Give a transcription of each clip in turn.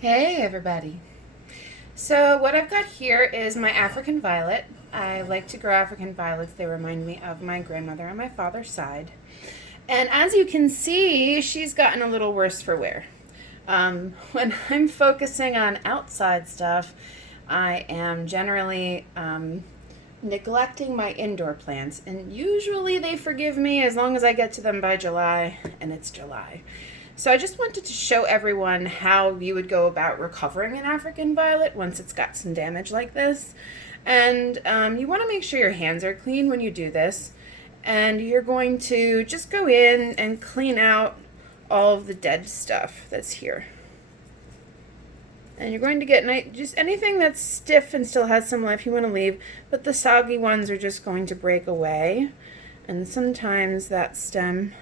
Hey everybody. So what I've got here is my African violet. I like to grow African violets. They remind me of my grandmother on my father's side. And as you can see, she's gotten a little worse for wear. When I'm focusing on outside stuff, I am generally neglecting my indoor plants. And usually they forgive me as long as I get to them by July, and it's July. So I just wanted to show everyone how you would go about recovering an African violet once it's got some damage like this. And you want to make sure your hands are clean when you do this. And you're going to just go in and clean out all of the dead stuff that's here. And you're going to get just anything that's stiff and still has some life you want to leave, but the soggy ones are just going to break away. And sometimes that stem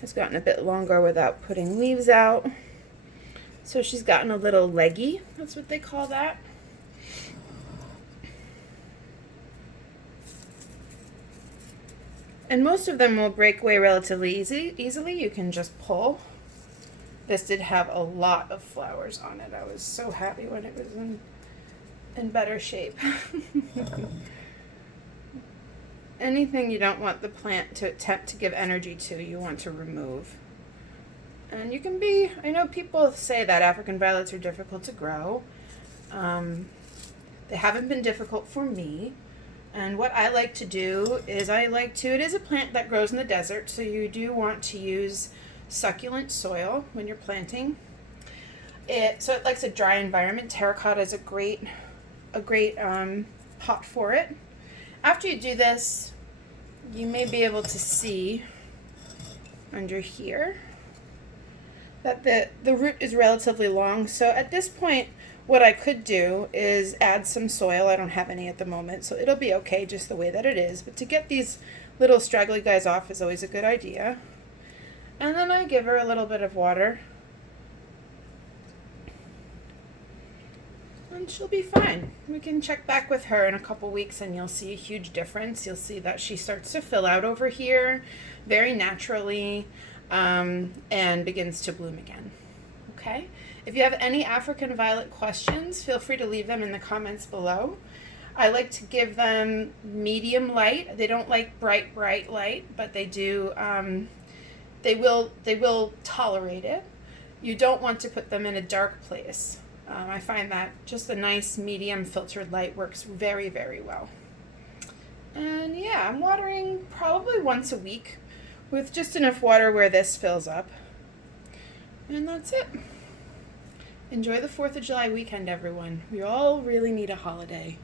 has gotten a bit longer without putting leaves out. So she's gotten a little leggy, that's what they call that. And most of them will break away relatively easily. You can just pull. This did have a lot of flowers on it. I was so happy when it was in better shape. Anything you don't want the plant to attempt to give energy to, you want to remove. And you can be, I know people say that African violets are difficult to grow. They haven't been difficult for me. And what I like to do is it is a plant that grows in the desert, so you do want to use succulent soil when you're planting. So it likes a dry environment. Terracotta is a great pot for it. After you do this, you may be able to see under here that the root is relatively long. So at this point, what I could do is add some soil. I don't have any at the moment, so it'll be okay just the way that it is. But to get these little straggly guys off is always a good idea. And then I give her a little bit of water. And she'll be fine. We can check back with her in a couple weeks and you'll see a huge difference. You'll see that she starts to fill out over here very naturally and begins to bloom again. Okay? If you have any African violet questions, feel free to leave them in the comments below. I like to give them medium light. They don't like bright light, but they do. They will tolerate it. You don't want to put them in a dark place. I find that just a nice medium filtered light works very, very well. And yeah, I'm watering probably once a week with just enough water where this fills up. And that's it. Enjoy the 4th of July weekend, everyone. We all really need a holiday.